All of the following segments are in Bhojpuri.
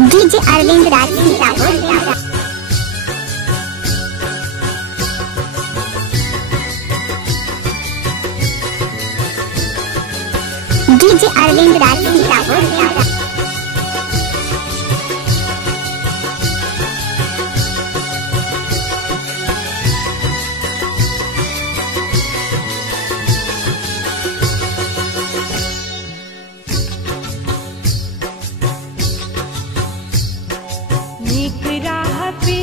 डीजे अरविंद राज सीतापुर। डीजे अरविंद राज सीतापुर। नेक राह पे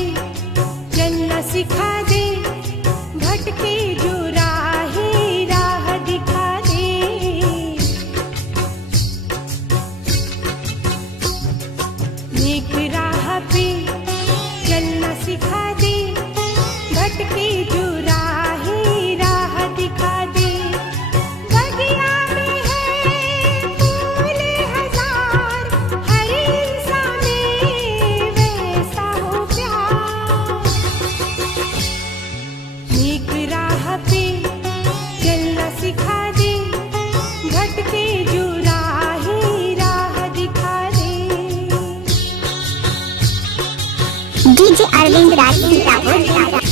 चलना सिखा दे, भटके जो राहे राह दिखा दे। नेक राह पे चलना सिखा दे, भटके जो राहे राह दिखा दे। बगिया में है फूल हजार, हर इंसान में वैसा हो प्यार। नेक राह पे चलना सिखा दे, भटके जो राहे राह दिखा दे। डीजे अरविंद राज सीतापुर।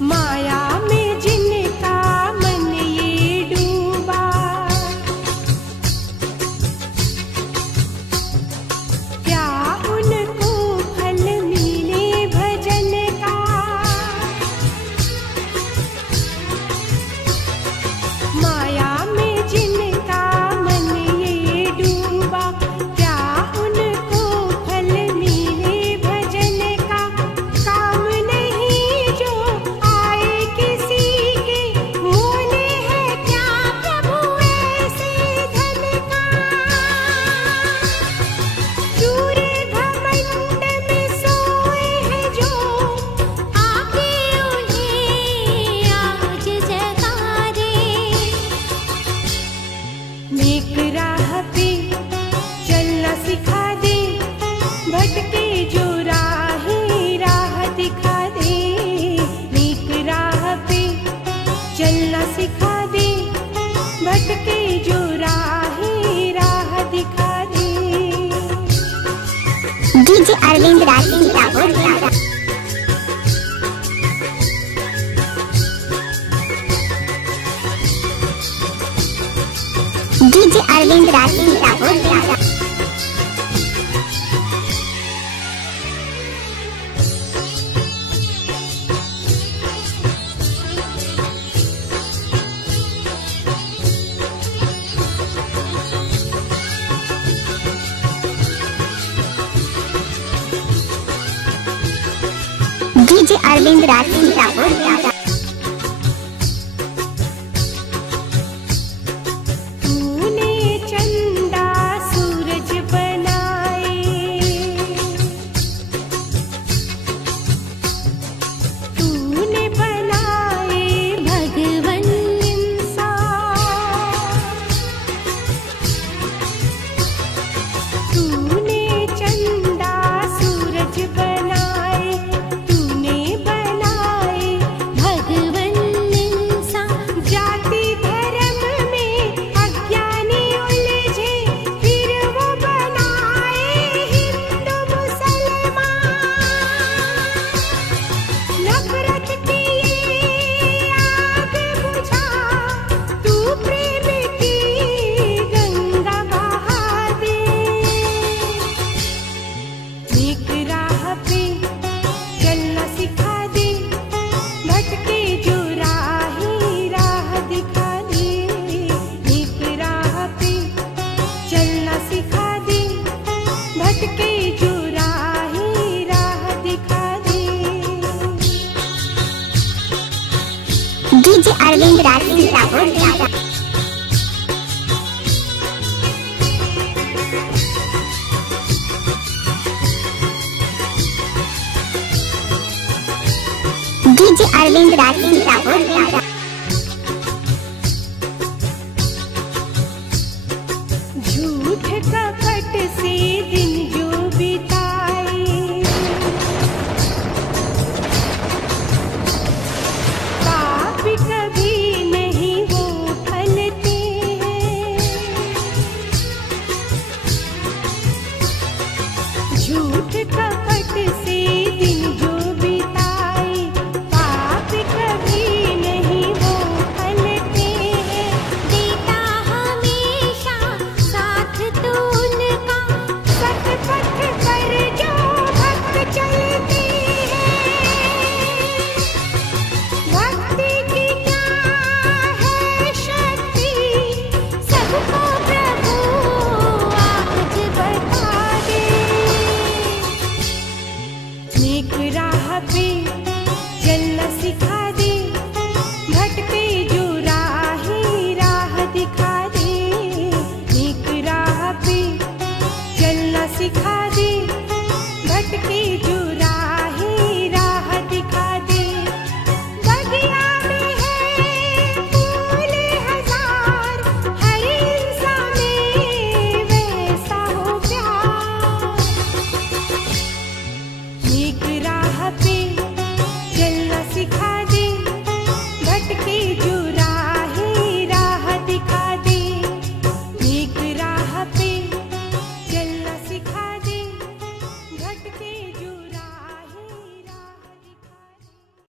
माया में जिनका मन ये डूबा, क्या उनको फल मिले भजन का। माया में जिनका मन ये डूबा, क्या उनको फल मिले भजन का। काम नहीं जो आए किसी के, मोले है क्या प्रभु ऐसे धन का। चूर घमंड में सोए हैं जो, आके उन्हें आज जगा दे। नेक राह पे चलना सिखा दे, भटके जो राहे राह दिखा दे। नेक राह पे चलना सिखा दे, भटके जो राहे राह दिखा दे। डीजे अरविंद राज सीतापुर। डीजे अरविंद राज सीतापुर। डीजे अरविंद राज सीतापुर। तूने चंदा सूरज बनाए, तूने बनाए भगवन इंसान। तूने चंदा सूरज बनाए, तूने बनाए भगवन इंसान। जाति धर्म में अज्ञानी उलझे, फिर वो बनाए हिंदू मुसलमान। नफरत की ये आग बुझा, तू प्रेम की गंगा बहा दे। नेक राह पे चलना सिखा दे, भटके जो राहे राह दिखा दे। नेक राह पे चलना सिखा दे, भटके जो राहे राह दिखा दे। डीजे अरविंद राज सीतापुर। डीजे अरविंद राज सीतापुर।